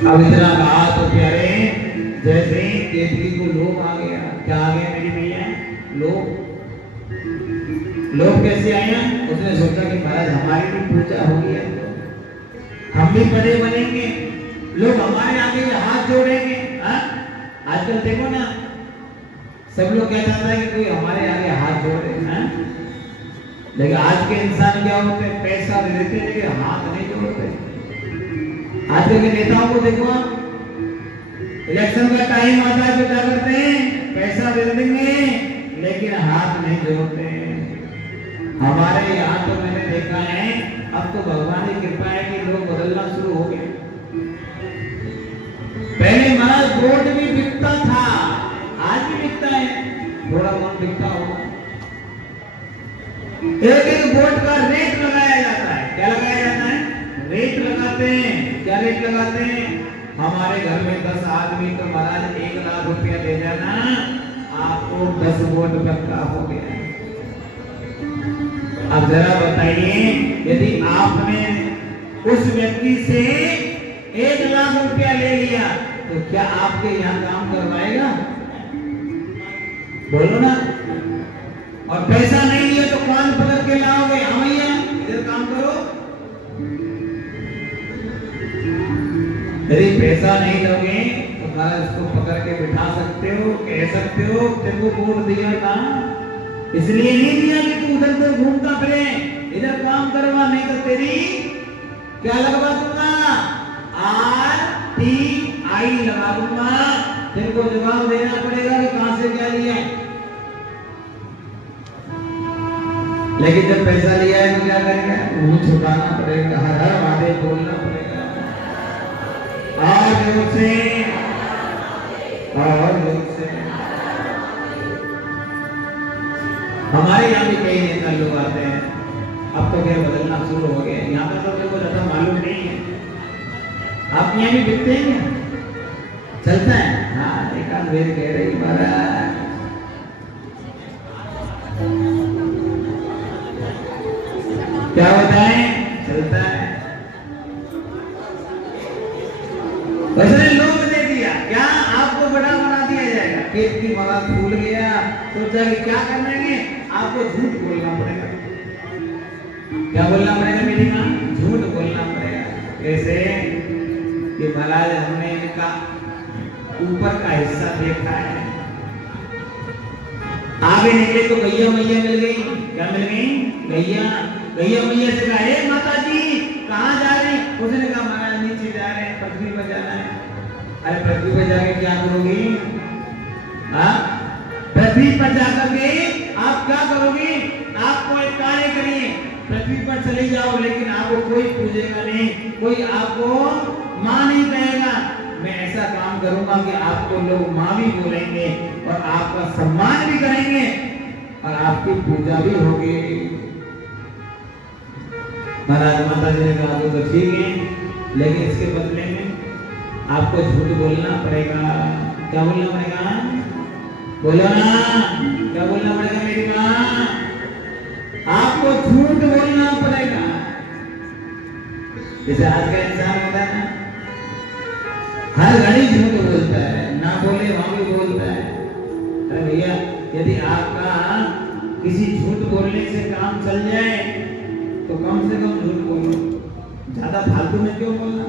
अब इतना कहा तो प्यारे, जैसे केतकी को लोभ आ गया। क्या आ गया मेरी भैया? लोभ। लोभ कैसे आया? उसने सोचा कि महाराज हमारी भी पूजा होगी है, हम भी बड़े बनेंगे, लोग हमारे आगे हाथ जोड़ेंगे। आजकल देखो ना, सब लोग क्या चाहता है कि कोई हमारे आगे हाथ जोड़े। लेकिन आज के इंसान क्या होते हैं, पैसा दे देते लेकिन हाथ नहीं जोड़ते। आजकल के नेताओं को देखो, इलेक्शन का टाइम आता है तो क्या करते हैं, पैसा दे देंगे लेकिन हाथ नहीं जोड़ते। हमारे यहाँ तो मैंने देखा है, अब तो भगवान की कृपा है कि लोग बदलना शुरू हो गए। पहले महाराज वोट भी बिकता था, आज भी बिकता है, थोड़ा बहुत बिकता होगा। एक वोट का रेट लगाया जाता है। क्या लगाया जाता है? रेट लगाते हैं। क्या रेट लगाते हैं? हमारे घर में 10 आदमी तो महाराज 1 लाख रुपया दे जाना, आपको 10 वोट पक्का हो गया। अब जरा बताइए, यदि आपने उस व्यक्ति से 1 लाख रुपया ले लिया तो क्या आपके यहाँ काम करवाएगा? बोलो ना। और पैसा नहीं लिया तो कान पकड़ के लाओगे, हाँ भैया इधर काम करो। यदि पैसा नहीं लोगे तो महाराज इसको पकड़ के बिठा सकते हो, कह सकते हो तेरे को वोट दिया था इसलिए नहीं दिया कि तू उधर उधर घूमता फिरे, इधर काम करवा, नहीं तो तेरी क्या लगवा दूंगा, RTI लगा दूंगा। तेरे को जवाब देना पड़ेगा कि कहां से क्या लिया। लेकिन जब पैसा लिया है तो क्या करेगा, मुंह छुपाना पड़ेगा, हर हर महादेव बोलना पड़ेगा, और जोर से, और जोर से। हमारे यहाँ भी कई नेता लोग आते हैं, अब तो क्या बदलना शुरू हो गया। यहाँ पर तो मेरे को ज्यादा मालूम नहीं है, आप यहाँ भी बिकते हैं क्या? चलता है? हाँ, एक आध बेर कह रही महाराज। क्या बताएं? चलता है। उसने लोभ दे दिया, क्या आपको बड़ा बना दिया जाएगा। खेत की महाराज फूल गया, सोचा कि क्या करेंगे, आपको झूठ बोलना पड़ेगा। क्या बोलना पड़ेगा मेरी माँ? झूठ बोलना पड़ेगा। कैसे? कि महाराज हमने इनका ऊपर का हिस्सा देखा है, आगे निकले तो गैया मैया मिल गई। क्या मिल गई? गैया। गैया मैया से कहा, हे माता जी कहाँ जा रहे हैं? उसने कहा महाराज नीचे जा रहे हैं, पृथ्वी पर जाना है। अरे पृथ्वी पर जाके क्या करोगी? पृथ्वी पर जाकर के आप क्या करोगी? आपको एक कार्य करिए, पृथ्वी पर चले जाओ, लेकिन आपको कोई पूजेगा नहीं, कोई आपको माँ नहीं कहेगा। मैं ऐसा काम करूंगा कि आपको लोग माँ भी बोलेंगे और आपका सम्मान भी करेंगे और आपकी पूजा भी होगी। महाराज माता जी ने कहा तो ठीक है, लेकिन इसके बदले में आपको झूठ बोलना पड़ेगा। क्या बोलना पड़ेगा? बोलो ना, क्या बोलना पड़ेगा मेरी माँ? आपको झूठ बोलना पड़ेगा। जैसे आज का इंसान होता है ना, हर घड़ी झूठ बोलता है, ना बोले वहां भी बोलता है। अरे भैया, यदि आपका किसी झूठ बोलने से काम चल जाए तो कम से कम झूठ बोलो, ज्यादा फालतू में क्यों बोलना?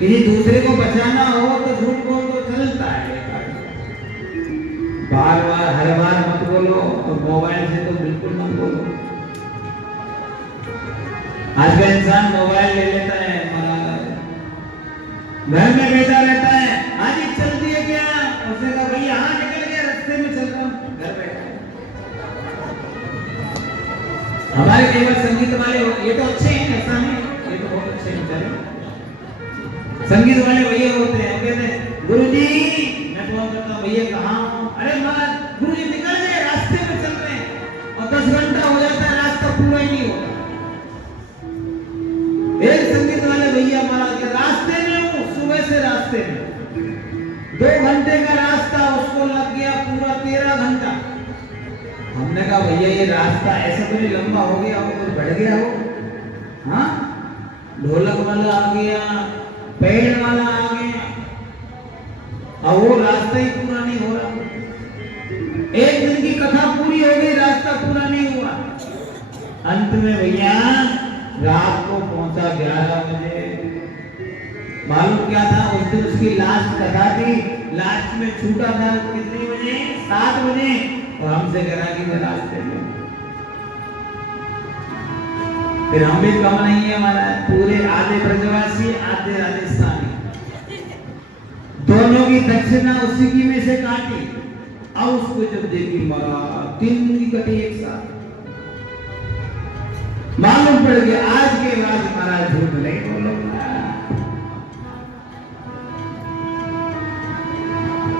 किसी दूसरे को बचाना हो तो झूठ बोल तो चलता है, बार बार हर बार मत बोलो, और मोबाइल से तो बिल्कुल मत बोलो। आज का इंसान मोबाइल ले लेता है, घर में बैठा रहता है, आज चल दिया क्या? उसने कहा भैया हाँ निकल गया, रास्ते में चल रहा हूँ, घर बैठा। हमारे केवल संगीत वाले ये तो अच्छे हैं, ऐसा नहीं, ये तो बहुत अच्छे हैं बेचारे। संगीत वाले भैया होते हैं, कहते हैं गुरुजी मैं फोन करता हूँ, भैया कहाँ हूँ? अरे महाराज गुरुजी निकल गए, रास्ते में चल रहे हैं, और 10 घंटा हो जाता है, रास्ता पूरा ही नहीं होता। एक संगीत वाले भैया महाराज के रास्ते में हूँ, सुबह से रास्ते में 2 घंटे का रास्ता उसको लग गया पूरा 13 घंटा। हमने कहा भैया ये रास्ता ऐसा तो नहीं लंबा हो गया हो, कुछ बढ़ गया हो? हाँ ढोलक वाला आ गया, पेड़ वाला आ गया, और वो रास्ता ही पूरा नहीं हो रहा। एक दिन की कथा पूरी हो गई, रास्ता पूरा नहीं हुआ। अंत में भैया रात को पहुंचा 11 बजे। मालूम क्या था, उस दिन उसकी लास्ट कथा थी, लास्ट में छूटा था कितने बजे? 7 बजे, और हमसे कह रहा कि रास्ते में। फिर हम भी कम नहीं है हमारा, पूरे आधे ब्रजवासी आधे राजस्थानी, दोनों की दक्षिणा उसी की में से काटी। अब उसको जब देखी मारा, 3 की कटी एक साथ। मालूम पड़ गया आज के बाद महाराज झूठ नहीं बोलूंगा।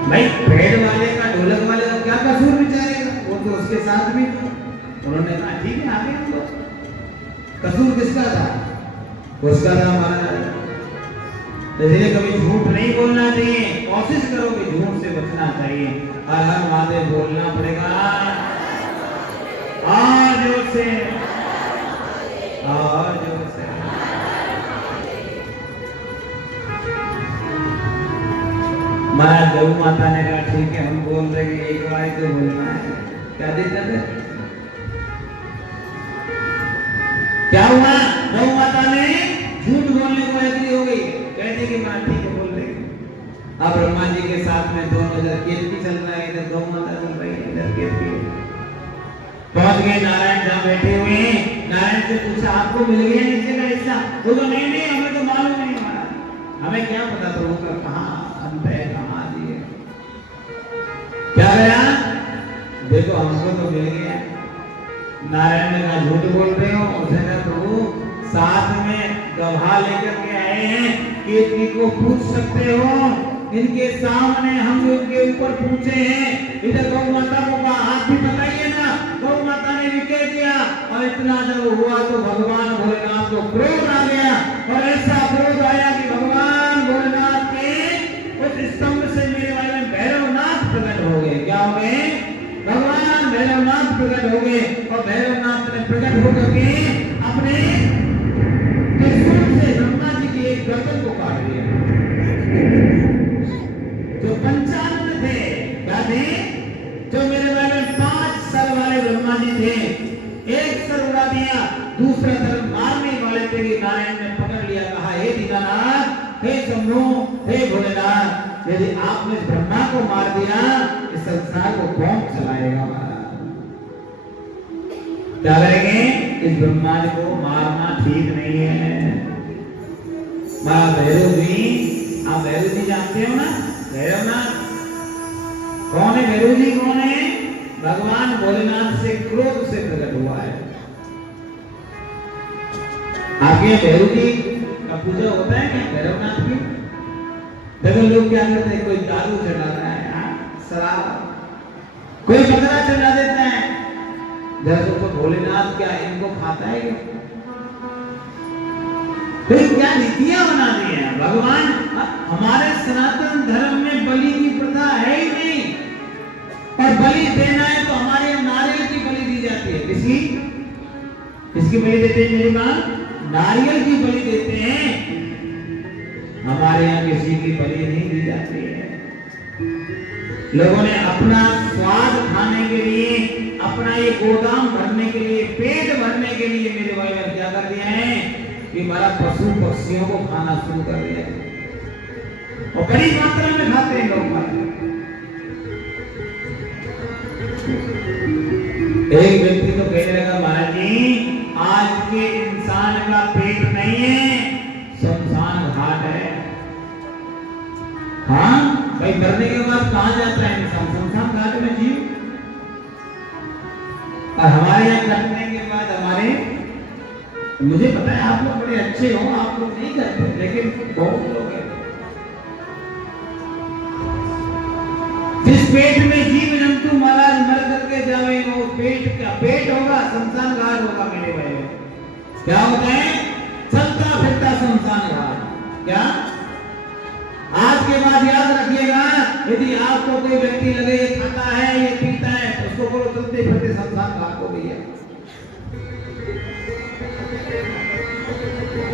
भाई पेड़ वाले का ढोलक वाले का क्या कसूर बेचारेगा, वो तो उसके साथ भी था। उन्होंने कहा ठीक है आगे हम लोग, कसूर किसका था? उसका था महाराज। इसलिए कभी झूठ नहीं बोलना चाहिए, कोशिश करो कि झूठ से बचना चाहिए। हर हर महादेव बोलना पड़ेगा और जोर से, और जोर से। महाराज गौ माता ने कहा ठीक है हम बोल रहे हैं, एक बार तो बोलना है। क्या दिक्कत है? क्या हुआ? गौ माता ने झूठ बोलने को एग्री हो गई, कहते कि मां ठीक है बोल रही। अब ब्रह्मा जी के साथ में दोनों इधर कीर्ति चल रहा है, इधर गौ माता चल रही है, इधर कीर्ति। पहुंच गए नारायण जहां बैठे हुए हैं। नारायण से पूछा आपको मिल गया नीचे का हिस्सा? वो तो नहीं नहीं हमें तो मालूम नहीं हमारा, हमें क्या पता प्रभु का कहां अंत है, कहां जी है। क्या गया? देखो हमको तो मिल गया। नारायण ने कहा झूठ बोल रहे हो। उसने कहा प्रभु साथ में गवाह लेकर के आए हैं, कीर्ति को पूछ सकते हो, इनके सामने हम इनके ऊपर पूछे हैं। इधर गौ माता को कहा आप भी बताइए ना। गौ माता ने भी कह दिया, और इतना जब हुआ तो भगवान भोलेनाथ को क्रोध आ गया, और ऐसा क्रोध आया कि भगवान भोलेनाथ के उस स्तंभ से मेरे वाले में भैरवनाथ प्रकट हो गए। क्या हो गए? भगवान भैरवनाथ प्रकट हो गए, और भैरवनाथ ने प्रकट होकर के अपने त्रिशूल से ब्रह्मा जी की एक गर्दन को काट दिया। जो 55 थे, क्या थे? जो मेरे वाले 5 सर वाले ब्रह्मा जी थे, एक सर उड़ा दिया, दूसरा सर मारने वाले थे कि नारायण ने पकड़ लिया। कहा हे दीनानाथ, हे शंभु, हे भोलेनाथ, यदि आपने ब्रह्मा को मार दिया इस संसार को कौन चलाएगा? क्या करेंगे? इस ब्रह्मांड को मारना ठीक नहीं है। मां भैरव जी, आप भैरव जी जानते हो ना? भैरवनाथ कौन है? भैरव जी कौन है? भगवान भोलेनाथ से क्रोध से प्रकट हुआ है। आगे भैरव जी का पूजा होता है क्या भैरवनाथ की? देखो लोग क्या करते हैं, कोई दारू चढ़ा रहा है, शराब, कोई बकरा चढ़ा देता है। जैसे तो भोलेनाथ क्या इनको खाता है क्या? फिर क्या नीतियां बना दी हैं भगवान? हमारे सनातन धर्म में बलि की प्रथा है ही नहीं, और बलि देना है तो हमारे यहाँ नारियल की बलि दी जाती है। किसकी? किसकी बलि देते हैं मेरी मां? नारियल की बलि देते हैं। हमारे यहाँ किसी की बलि नहीं दी जाती है। लोगों ने अपना स्वाद खाने के लिए, अपना ये गोदाम भरने के लिए, पेट भरने के लिए मेरे भाई ने क्या कर दिया है कि हमारा पशु पक्षियों को खाना शुरू कर दिया है, और बड़ी मात्रा में खाते हैं लोग। एक व्यक्ति तो कहने लगा महाराज जी आज के इंसान का पेट नहीं है, शमशान घाट है। हाँ भाई, मरने के बाद कहां जाता है इंसान? शमशान घाट में जीव। और हमारे यहाँ करने के बाद हमारे, मुझे पता है आप लोग बड़े अच्छे हो, आप लोग नहीं करते, लेकिन बहुत लोग हैं जिस पेट में जीव जंतु महाराज मर करके जावे, वो पेट का पेट होगा, शमशान घाट होगा मेरे भाई। क्या होता है? चलता फिरता शमशान घाट। क्या? आज के बाद याद रखिएगा, यदि आपको कोई व्यक्ति लगे ये खाता है, ये पीता है, उसको बोलो चलते फिरते शमशान घाट हो गई है।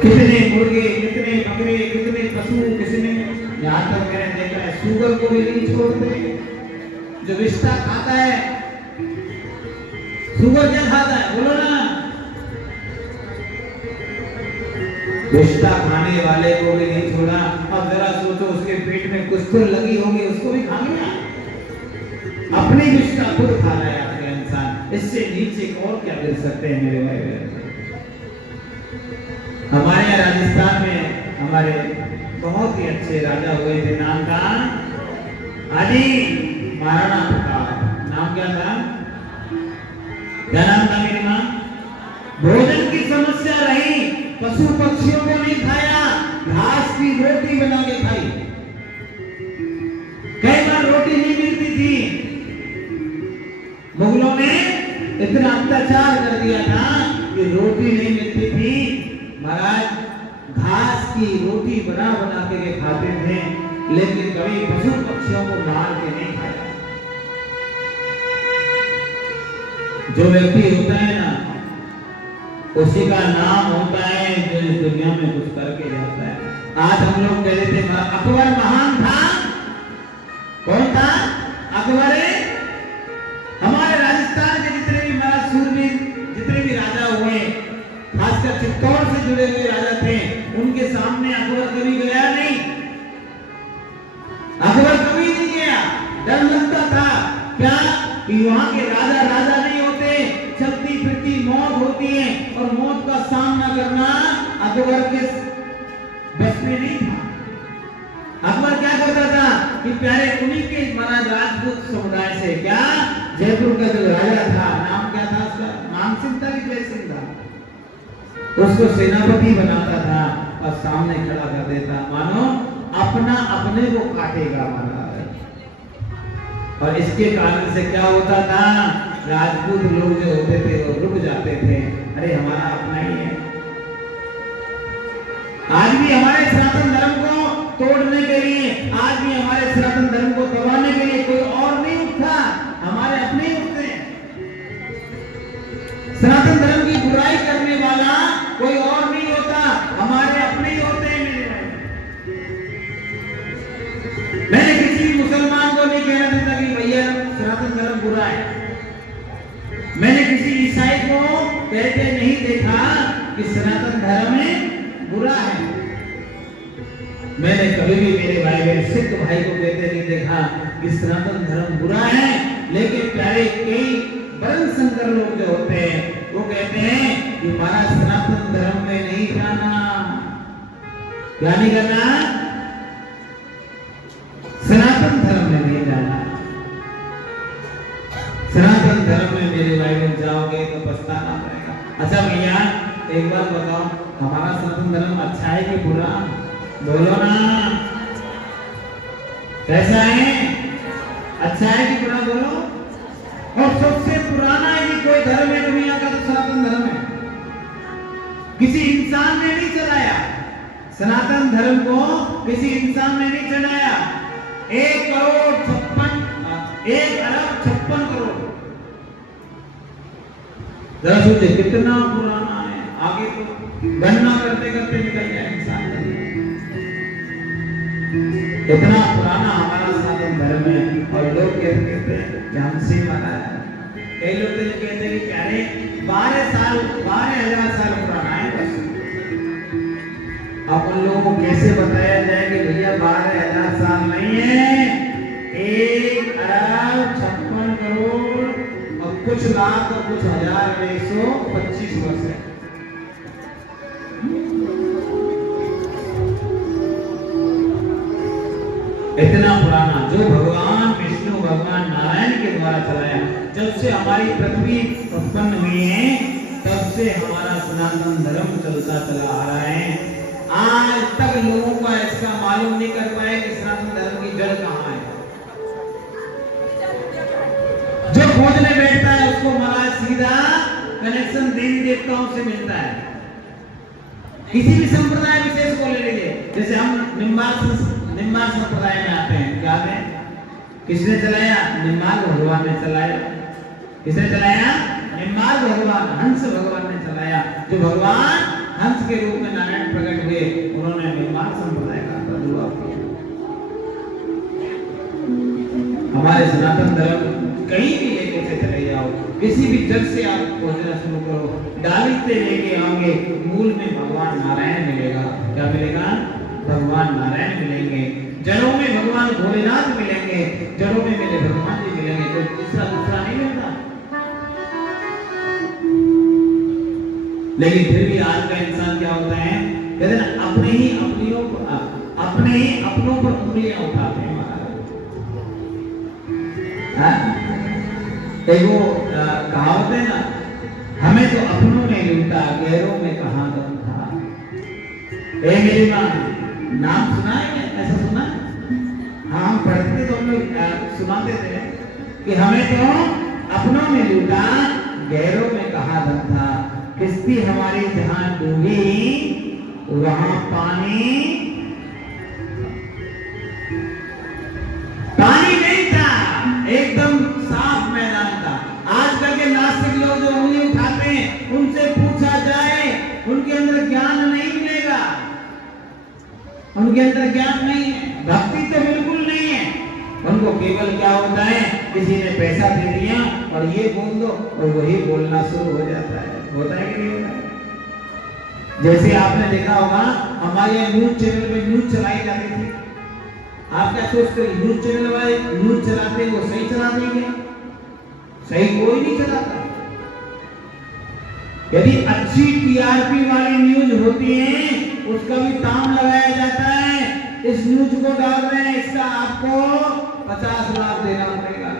कितने मुर्गे, कितने बकरे, कितने पशु, किसने, यहाँ तक मैंने देखा है सुगर को भी नहीं छोड़ते। जो विष्ठा खाता है, सुगर क्या खाता है बोलो ना? विष्ठा खाने वाले को भी नहीं छोड़ा। अब जरा सोचो उसके पेट में कुछ तो लगी होगी, उसको भी खा लिया। अपनी विष्ठा खुद खा रहा है आखिर इंसान, इससे नीचे और क्या गिर सकते हैं मेरे भाई? हमारे यहाँ राजस्थान में हमारे बहुत ही अच्छे राजा हुए थे, नाम था आदि महाराणा प्रताप। नाम क्या था? क्या नाम था मेरी माँ? भोजन की समस्या रही, पशु पक्षियों को नहीं खाया, घास की रोटी बना के खाई। कई बार रोटी नहीं मिलती थी, मुगलों ने इतना अत्याचार कर दिया था कि रोटी नहीं मिलती थी। महाराज घास की रोटी बना बना के खाते थे, लेकिन कभी पशु पक्षियों को मार के नहीं खाया। जो व्यक्ति होता है ना, उसी का नाम होता है जो इस दुनिया में कुछ करके जाता है। आज हम लोग कह रहे थे अकबर महान था। कौन था? अकबर। हमारे राजस्थान के जितने भी महाराज सूरवीर, जितने भी राजा हुए, खासकर चित्तौड़ से जुड़े हुए राजा थे, उनके सामने अकबर कभी गया नहीं। अकबर कभी नहीं गया। डर लगता था क्या कि वहां के राजा राजा नहीं होते, चलती फिरती मौत होती है, और मौत का सामना करना अकबर के बस में नहीं था। अकबर क्या करता था कि प्यारे उन्हीं के महाराज राजपूत समुदाय से, क्या जयपुर का जो राजा था, नाम क्या था उसका? मानसिंह था कि जयसिंह था? उसको सेनापति बनाता था और सामने खड़ा कर देता, मानो अपना अपने को काटेगा महाराज। और इसके कारण से क्या होता था, राजपूत लोग जो होते थे वो रुक जाते थे, अरे हमारा अपना ही है। आज भी हमारे सनातन धर्म को तोड़ने के लिए, आज भी हमारे सनातन धर्म को दबाने के लिए कोई और नहीं उठता, हमारे अपने ही उठते हैं। सनातन धर्म की बुराई करने वाला कोई और नहीं होता, हमारे अपने ही होते हैं मेरे भाई। मैंने किसी मुसलमान को नहीं कहना देता कि भैया सनातन धर्म बुरा है। मैंने किसी ईसाई को कहते नहीं देखा कि सनातन धर्म बुरा है। मैंने कभी भी मेरे भाई बहन सिख भाई को कहते नहीं देखा कि सनातन धर्म बुरा है। लेकिन प्यारे कई वर्ण संकर लोग जो होते हैं वो कहते हैं कि हमारा सनातन धर्म में नहीं जाना। क्या नहीं करना? सनातन धर्म में नहीं जाना। सनातन धर्म में मेरे भाई बहन जाओगे तो पछताना पड़ेगा। अच्छा भैया एक बात बताओ, हमारा सनातन धर्म अच्छा है कि बुरा? बोलो ना, कैसा है? अच्छा है कि बुरा? बोलो। और सबसे पुराना यदि कोई धर्म है दुनिया का तो सनातन धर्म है। किसी इंसान ने नहीं चलाया सनातन धर्म को, किसी इंसान ने नहीं चलाया। 1 अरब 56 करोड़। जरा सोचिए कितना पुराना है। आगे तो गणना करते करते निकल गया इंसान। इतना पुराना हमारा सनातन धर्म है और लोग कहते हैं कि हमसे मनाया। कई लोग तो कहते हैं कि प्यारे 12,000 साल पुराना है बस। अब उन लोगों को कैसे बताया जाए कि भैया 12,000 साल नहीं है, 1 अरब 56 करोड़ और कुछ लाख और कुछ हजार 125 वर्ष है। इतना पुराना जो भगवान विष्णु भगवान नारायण के द्वारा चलाया। जब से हमारी पृथ्वी उत्पन्न हुई है तब से हमारा सनातन धर्म चलता चला आ रहा है। आज तक लोगों को इसका मालूम नहीं कर पाए कि सनातन धर्म की जड़ कहाँ है। जो खोजने बैठता है उसको महाराज सीधा कनेक्शन देवी देवताओं से मिलता है। किसी भी संप्रदाय विशेष को ले लीजिए, जैसे हम निम्बार्क संप्रदाय में आते हैं, क्या है? किसने चलाया? निम्बार्क भगवान ने चलाया। किसने चलाया? निम्बार्क भगवान, हंस भगवान ने चलाया। जो भगवान हंस के रूप में नारायण प्रकट हुए, उन्होंने निर्माण संप्रदाय का प्रादुर्भाव किया। हमारे सनातन धर्म कहीं भी लेके से चले जाओ, किसी भी जग से आप पहुंचना शुरू करो, डाली से लेके आओगे, मूल में भगवान नारायण मिलेगा। क्या मिलेगा? भगवान नारायण मिलेंगे। जड़ों में भगवान भोलेनाथ मिलेंगे, जड़ों में मेरे भगवान जी मिलेंगे। तो तीसरा दूसरा नहीं मिलता। लेकिन फिर भी आज का इंसान क्या होता है, कहते हैं अपने ही अपनों पर उंगलियां उठाते हैं। वो कहावत है ना, हमें तो अपनों ने लूटा, गैरों में कहां दम था। मेरी माँ नाम सुना है, ऐसा सुना? हाँ, हम पढ़ते तो हम लोग सुनाते थे कि हमें तो अपनों ने लूटा, गैरों में कहां दम था। किस्ती हमारी जहां डूबी, वहां पानी नहीं था, एकदम साफ मैदान था। आजकल के नास्तिक लोग जो उंगली उठाते हैं, उनसे पूछा जाए, उनके अंदर ज्ञान नहीं मिलेगा, उनके अंदर ज्ञान नहीं है, भक्ति तो बिल्कुल नहीं है। उनको केवल क्या होता है, किसी ने पैसा दे दिया और ये बोल दो, और वही बोलना शुरू हो जाता है। होता है कि नहीं होता? जैसे आपने देखा होगा, हमारे न्यूज चैनल में न्यूज चलाई जाती थी। आप क्या सोचते हैं, न्यूज चैनल वाले न्यूज चलाते हैं, वो सही चला देंगे? सही कोई नहीं चलाता। यदि अच्छी टीआरपी वाली न्यूज होती है, उसका भी दाम लगाया जाता है। इस न्यूज को डाल रहे हैं, इसका आपको 50 लाख देना पड़ेगा,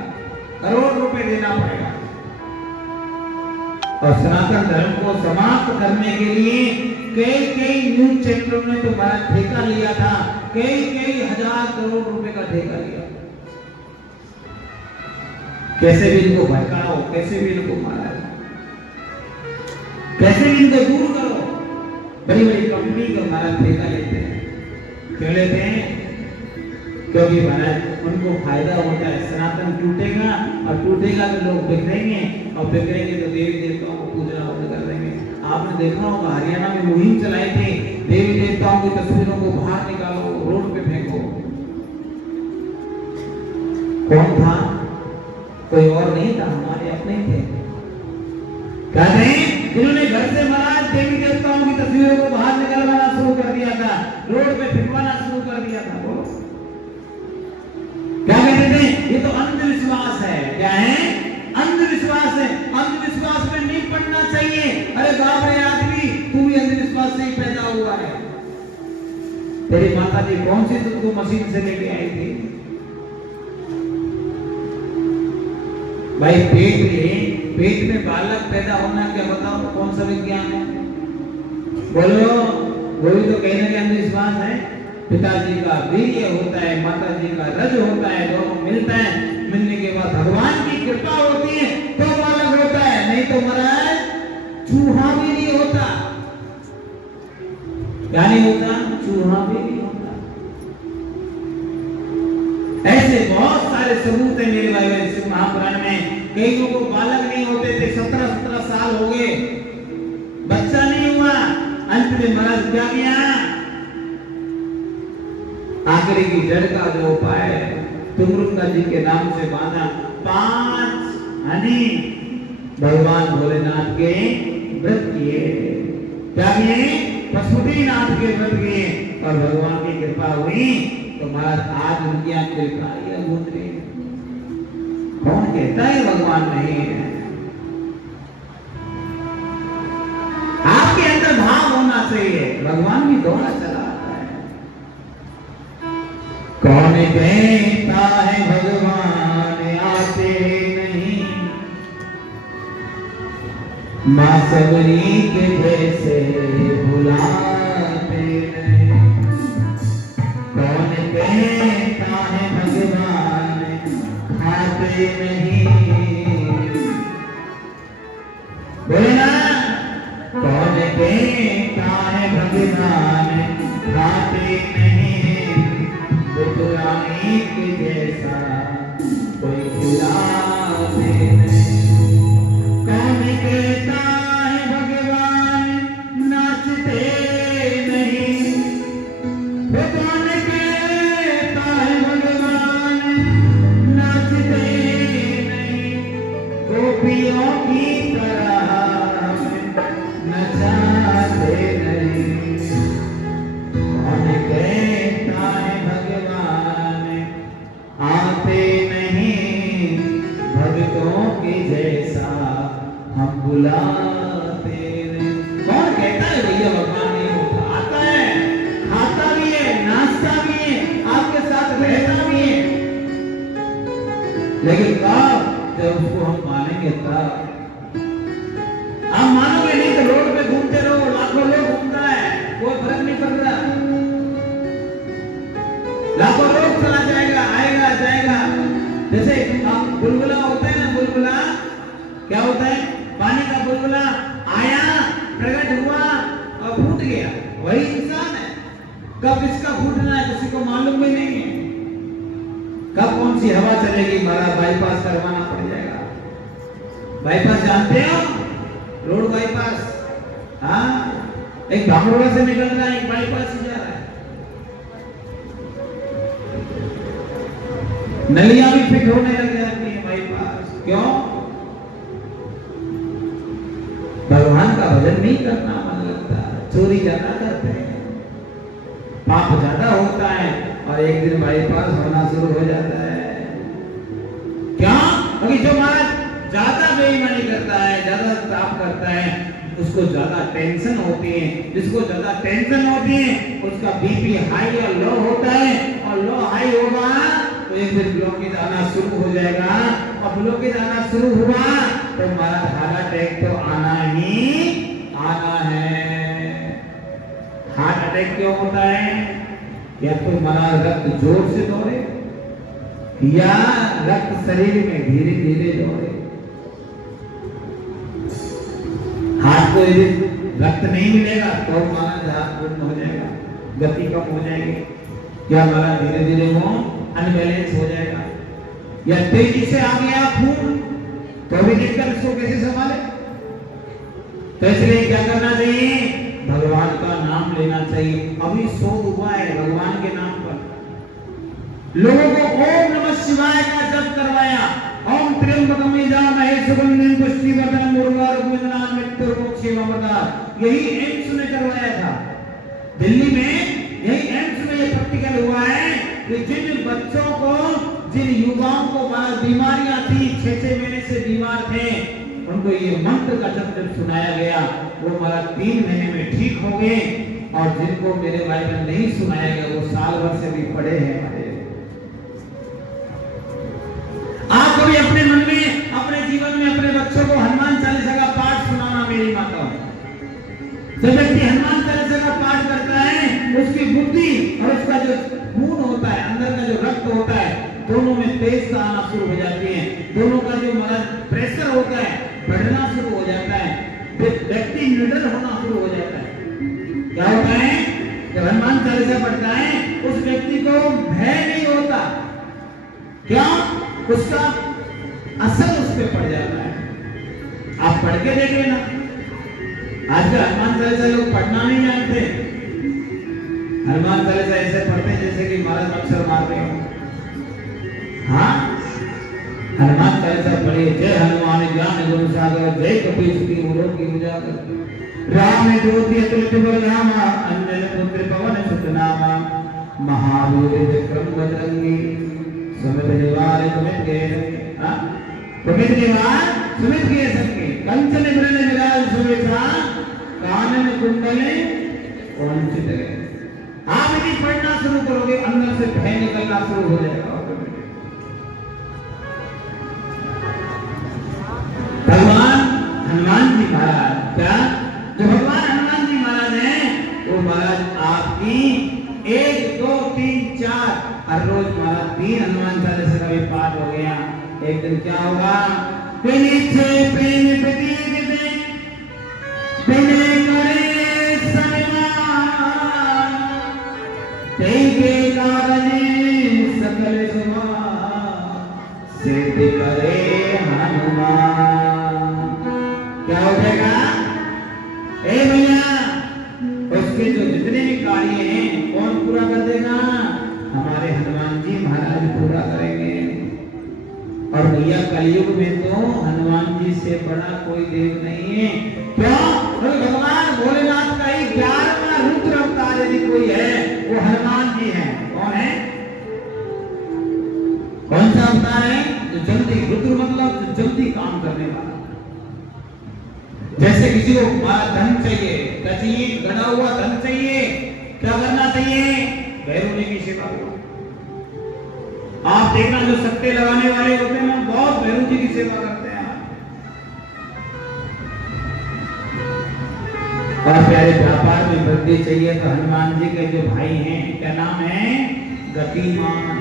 करोड़ रुपए देना पड़ेगा। और सनातन धर्म को समाप्त करने के लिए कई न्यूज चैनलों ने तो बड़ा ठेका लिया था, कई हजार करोड़ रुपए का ठेका लिया। कैसे भी इनको भटकाओ, कैसे भी इनको मारा, कैसे भी इनको दूर करो। बड़ी बड़ी कंपनी का हमारा ठेका लेते हैं। क्यों लेते हैं? क्योंकि महाराज उनको फायदा होता है। सनातन टूटेगा, और टूटेगा तो लोग बिखरेंगे, और बिखरेंगे तो देवी देवताओं को पूजना बंद कर देंगे। आपने देखा होगा, हरियाणा में मुहिम चलाई थी, देवी देवताओं की तस्वीरों को बाहर निकालो, रोड पे फेंको। कौन था? कोई और नहीं था, हमारे अपने थे। कहते हैं जिन्होंने घर से महाराज देवी देवताओं की तस्वीरों को बाहर निकलवाना शुरू कर दिया था, रोड पे फेंकवाना शुरू कर दिया था। बोलो क्या कहते थे? ये तो अंधविश्वास है। क्या है? अंधविश्वास है। अंधविश्वास में नहीं पड़ना चाहिए। अरे बाप रे आदमी, तू भी अंधविश्वास से ही पैदा हुआ है। तेरी माता जी कौन सी तुमको मशीन से लेके आई थी? भाई पेट में बालक पैदा होना, क्या बताओ कौन सा विज्ञान है? बोलो, वही तो कहने का अंधविश्वास है। पिताजी का वीर्य होता है, माता जी का रज होता है, दोनों मिलता है, मिलने के बाद भगवान की कृपा होती है तो बालक होता है, नहीं तो महाराज चूहा भी नहीं होता। क्या नहीं होता? चूहा भी नहीं होता। ऐसे बहुत सारे सबूत है मेरे भाई शिव महापुराण में। कई लोगों को बालक नहीं होते थे, 17 साल हो गए, बच्चा नहीं हुआ। अंत में महाराज क्या किया? आखिरी की जड़ का जो उपाय तुंगरुंगा जी के नाम से बांधा, 5 हनी भगवान भोलेनाथ के व्रत किए। क्या किए? पशुपतिनाथ के व्रत किए, और भगवान की कृपा हुई तो महाराज आज उनकी आंखें गूंज रही। कौन कहता है भगवान नहीं है? आपके अंदर भाव होना चाहिए, भगवान भी दौड़ा चला आता है। कौन कहता है भगवान आते नहीं, मां सबरी के जैसे बुलाते नहीं। कौन कहता है भगवान खाते नहीं, बोलना। कौन कहता है भगवान खाते नहीं, बुतरानी के जैसा कोई खिलाते नहीं। कौन कहता है भगवान नाचते लाखों लोग चला जाएगा, आएगा जाएगा। जैसे बुलबुला होता है ना, बुलबुला क्या होता है? पानी का बुलबुला आया, प्रकट हुआ और फूट गया, वही इंसान है। कब इसका फूटना है किसी को मालूम भी नहीं है। कब कौन सी हवा चलेगी, हमारा बाईपास करवाना पड़ जाएगा। बाईपास जानते हो? Road bypass. हाँ, एक भांगोड़ा से निकल रहा है, एक बाईपास से जा रहा है। नलियां भी फिट होने लग जाती है बाईपास। क्यों? भगवान का भजन नहीं करना मन लगता, चोरी ज्यादा करते हैं, पाप ज्यादा होता है और एक दिन बाईपास होना शुरू हो जाता है। क्या? क्योंकि जो महाराज ज्यादा बेईमानी करता है, ज्यादा पाप करता है, उसको ज्यादा टेंशन होती है। जिसको ज्यादा टेंशन होती है उसका बीपी हाई और लो होता है, और लो हाई होगा तो एक दिन ब्लॉकेज आना शुरू हो जाएगा, और ब्लॉकेज आना शुरू हुआ तो हमारा हार्ट अटैक तो आना ही आना है। हार्ट अटैक क्यों होता है? या तो हमारा रक्त जोर से दौड़े, या रक्त शरीर में धीरे धीरे दौड़े। हार्ट को यदि रक्त नहीं मिलेगा तो हमारा हार्ट पूर्ण हो जाएगा, गति कम हो जाएगी, या हमारा धीरे धीरे वो अनबैलेंस हो जाएगा, या तेजी से आ गया खून तो भी दिक्कत, इसको कैसे संभाले? तो इसलिए क्या करना चाहिए? भगवान का नाम लेना चाहिए। अभी शोध हुआ है भगवान के नाम पर, लोगों को ओम नमः शिवाय का जप करवाया। ओम त्र्यंबकम यजामहे सुगंधिं पुष्टिवर्धनम् उर्वारुकमिन्द्रान् मृत्युर्मोक्षेमप्रदात्। यही एम्स में करवाया था दिल्ली में। यही एम्स में ये प्रैक्टिकल हुआ है कि जिन बच्चों को, जिन युवाओं को बीमारियां थी, 6-6 महीने से बीमार थे, उनको ये मंत्र का जब सुनाया गया वो हमारा 3 महीने में ठीक हो गए। और जिनको मेरे भाई में नहीं सुनाया गया वो साल भर से भी पड़े हैं हमारे। आप कभी अपने मन में, अपने जीवन में अपने बच्चों को हनुमान चालीसा का पाठ सुनाना मेरी माता। जब व्यक्ति हनुमान चालीसा का पाठ करता है उसकी बुद्धि और उसका जो खून होता है, अंदर का जो रक्त होता है, दोनों में तेज आना शुरू हो जाती है। दोनों का जो प्रेशर होता है बढ़ना शुरू हो जाता है, व्यक्ति निडर होना शुरू हो जाता है। क्या होता है? जब हनुमान चालीसा पढ़ता है उस व्यक्ति को भय नहीं होता। क्या? उसका असर उस पर पड़ जाता है। आप पढ़ के देख लेना। आजकल हनुमान चालीसा लोग पढ़ना नहीं जानते। हनुमान चालीसा ऐसे पढ़ते हैं जैसे कि महाराज अक्षर मार रहे हो। हाँ, हनुमान चालीसा पढ़िए। जय हनुमान ज्ञान गुण सागर, जय कपीश की उरो की उजागर, राम ज्योति अतुलित बलधामा, अंजन पुत्र पवन सुत नामा, महावीर विक्रम बजरंगी, सुमित निवार सुमित के सुमित निवार सुमित के संगे, कंचन बरन विराज सुमित्रा, कानन कुंडले वंचित। आप यदि पढ़ना शुरू करोगे अंदर से भय निकलना शुरू हो जाएगा। भगवान हनुमान जी महाराज, क्या जो भगवान हनुमान जी महाराज हैं वो महाराज आपकी 1 2 3 4 हर रोज महाराज 3 हनुमान चालीसा का भी पाठ हो गया। एक दिन क्या होगा? नीचे प्रेम प्रतीक दे बिने करे सन्मान, तेगे कारणे सकल सुमान, सिद्धि करे हनुमान। क्या हो जाएगा? ए भैया, उसके जो जितने भी कार्य हैं कौन पूरा कर देगा? हमारे हनुमान जी महाराज पूरा करेंगे। और भैया कलयुग में तो हनुमान जी से बड़ा कोई देव नहीं है। क्यों? तो भगवान भोलेनाथ का ही 11वां रुद्र अवतार यदि कोई है वो हनुमान जी है। कौन है? कौन सा अवतार है? जो जल्दी, रुद्र मतलब जो जल्दी काम करने वाला। जैसे किसी को हमारा धन चाहिए, क्या चाहिए? गड़ा हुआ धन चाहिए, क्या करना चाहिए? भैरव जी की सेवा करो। आप देखना जो सट्टे लगाने वाले होते हैं ना, बहुत भैरव जी की सेवा करते हैं। और प्यारे व्यापार में वृद्धि चाहिए तो हनुमान जी के जो भाई हैं, क्या नाम है? गतिमान।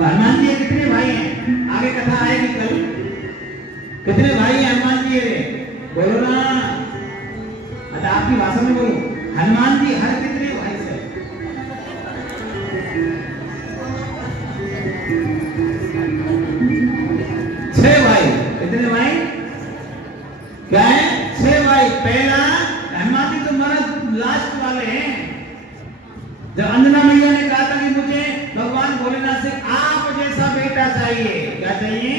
हनुमान जी कितने भाई हैं? आगे कथा आएगी कल। कितने भाई हैं हनुमान जी रे? बोलो ना। अच्छा आपकी भाषा में बोलो। हनुमान जी हर कितने भाई से? 6 भाई। कितने भाई? क्या है? 6 भाई। पहला हनुमान जी तो मरद लास्ट वाले हैं। जब अंजना मैया ने कहा था कि मुझे भगवान भोलेनाथ से आप जैसा बेटा चाहिए, क्या चाहिए?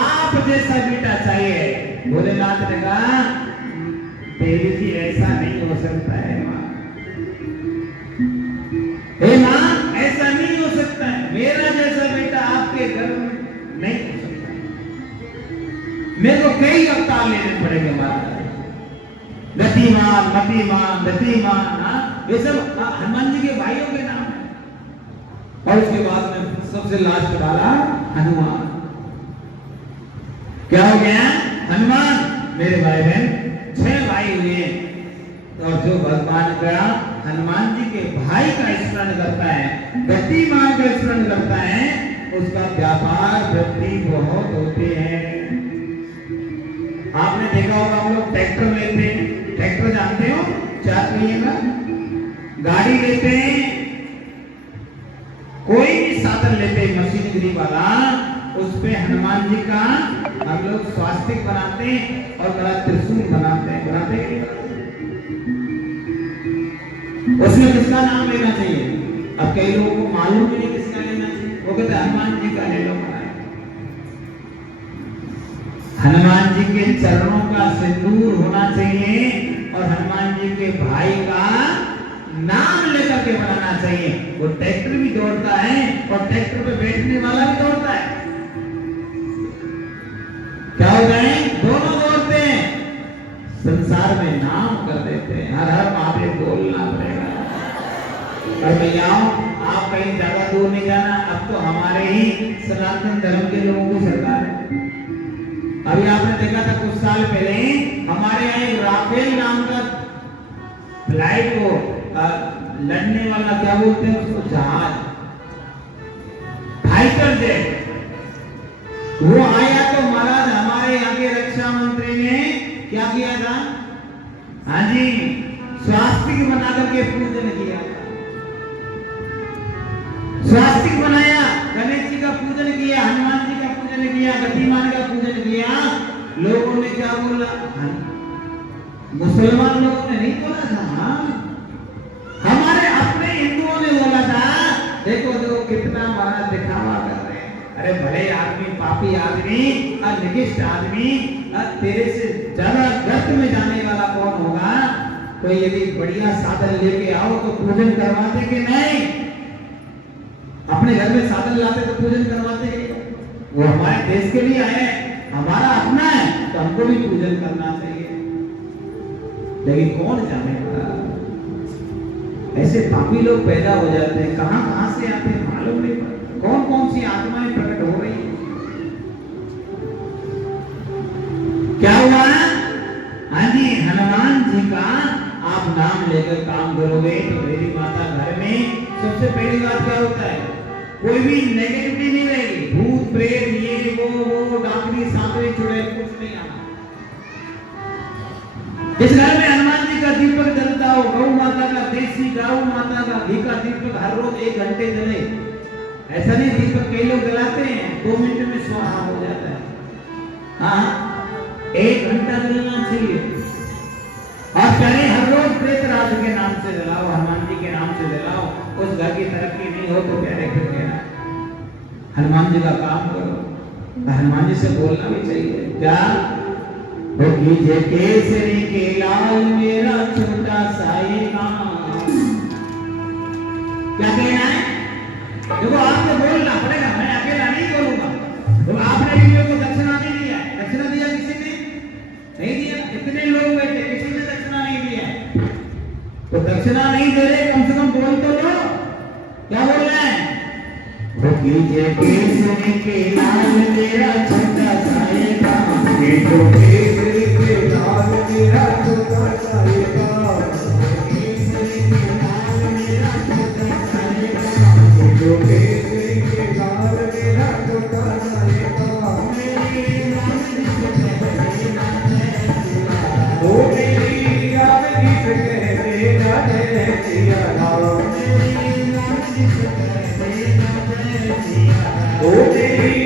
आप जैसा बेटा चाहिए। भोलेनाथ ने कहा देवी जी ऐसा नहीं हो सकता है मां। हे मां ऐसा नहीं हो सकता है, मेरा जैसा बेटा आपके घर में नहीं हो सकता। मेरे को कई अवतार लेने पड़ेंगे महाराज। गतिमान, मतिमान, गतिमान, ये सब हनुमान जी के भाइयों के नाम है। और उसके बाद में सबसे लास्ट वाला हनुमान। क्या हो गया? हनुमान। मेरे भाई बहन 6 भाई हुए। और जो भगवान का हनुमान जी के भाई का स्मरण करता है, गतिमान का स्मरण करता है, उसका व्यापार वृद्धि बहुत होते हैं। आपने देखा होगा हम लोग ट्रैक्टर लेते हैं। ट्रैक्टर जानते हो? 4 पहिए का गाड़ी लेते हैं, कोई भी साधन लेते हैं मशीनरी वाला, उस पे हनुमान जी का हम लोग स्वास्तिक बनाते हैं और बड़ा त्रिशूल बनाते हैं। उसमें किसका नाम लेना चाहिए? अब कई लोगों को मालूम भी नहीं किसका लेना चाहिए। वो कहते हनुमान जी का ले लो। हनुमान जी के चरणों का सिंदूर होना चाहिए और हनुमान जी के भाई का नाम लेकर के बनाना चाहिए। वो ट्रैक्टर भी दौड़ता है और ट्रैक्टर पे बैठने वाला भी दौड़ता है। क्या हो गए? दोनों दौड़ते हैं। संसार में नाम कर देते हैं। हर हर महादेव बोलना पड़ेगा। और भैयाओं आप कहीं ज्यादा दूर नहीं जाना। अब तो हमारे ही सनातन धर्म के लोगों की सरकार है। अभी आपने देखा था कुछ साल पहले हमारे यहाँ एक राफेल नाम का फ्लाइट को लड़ने वाला, क्या बोलते हैं उसको, जहाज, फाइटर जेट, वो आया तो महाराज हमारे यहाँ के रक्षा मंत्री ने क्या किया था? हाँ जी, स्वास्तिक बना करके पूजन किया था। स्वास्तिक बनाया, गणेश जी का पूजन किया, हनुमान जी का पूजन किया, गतिमान का पूजन किया। लोगों ने क्या बोला? मुसलमान लोगों ने नहीं बोला था, हमारे अपने हिंदुओं ने बोला था देखो देखो कितना बड़ा दिखावा कर रहे हैं। अरे भले आदमी, पापी आदमी, निकृष्ट आदमी, तेरे से ज्यादा गर्त में जाने वाला कौन होगा? कोई यदि बढ़िया साधन लेके आओ तो पूजन करवाते कि नहीं? अपने घर में साधन लाते तो पूजन करवाते। वो हमारे देश के लिए आए, हमारा अपना है तो हमको भी पूजन करना चाहिए। लेकिन कौन जानेगा? ऐसे पापी लोग पैदा हो जाते हैं, कहां कहां से आते हैं मालूम नहीं पड़ता। कौन कौन सी आत्माएं प्रकट हो रही है। क्या हुआ? हाँ जी, हनुमान जी का आप नाम लेकर काम करोगे तो मेरी माता घर में सबसे पहली बात क्या होता है? कोई भी नेगेटिविटी नहीं रहेगी। भूत प्रेत ये वो डाकनी सांपरी चुड़ैल कुछ नहीं आना। इस घर में हनुमान जी का दीपक जलता हो, गौ माता का, देसी गौ माता का घी का दीपक हर रोज 1 घंटे जले। ऐसा नहीं दीपक कई लोग जलाते हैं 2 मिनट में स्वाहा हो जाता है। हाँ, 1 घंटा जलना चाहिए। और चाहे हर रोज प्रेतराज के नाम से जलाओ, हनुमान जी के नाम से जलाओ। उस घर की तरक्की नहीं हो तो क्या फिर कहना? हनुमान जी का काम करो। हनुमान जी से बोलना भी चाहिए। क्या होगी जे केसरी के लाल मेरा छोटा सा ये काम। क्या कहना है? देखो आपको बोलना पड़ेगा, मैं अकेला नहीं बोलूंगा। तो आपने भी मेरे को दक्षिणा नहीं दिया। दक्षिणा दिया किसी ने? नहीं दिया। इतने लोग बैठे, किसी ने दक्षिणा नहीं दिया। तो दक्षिणा नहीं दे रहे, कम से कम बोल तो लो। क्या बोल रहे हैं? होगी जे केसरी के लाल मेरा छोटा सा ये काम। केसरी के लाल मेरा छोटा सा ये काम। केसरी के लाल मेरा छोटा सा ये काम। ओ तेरी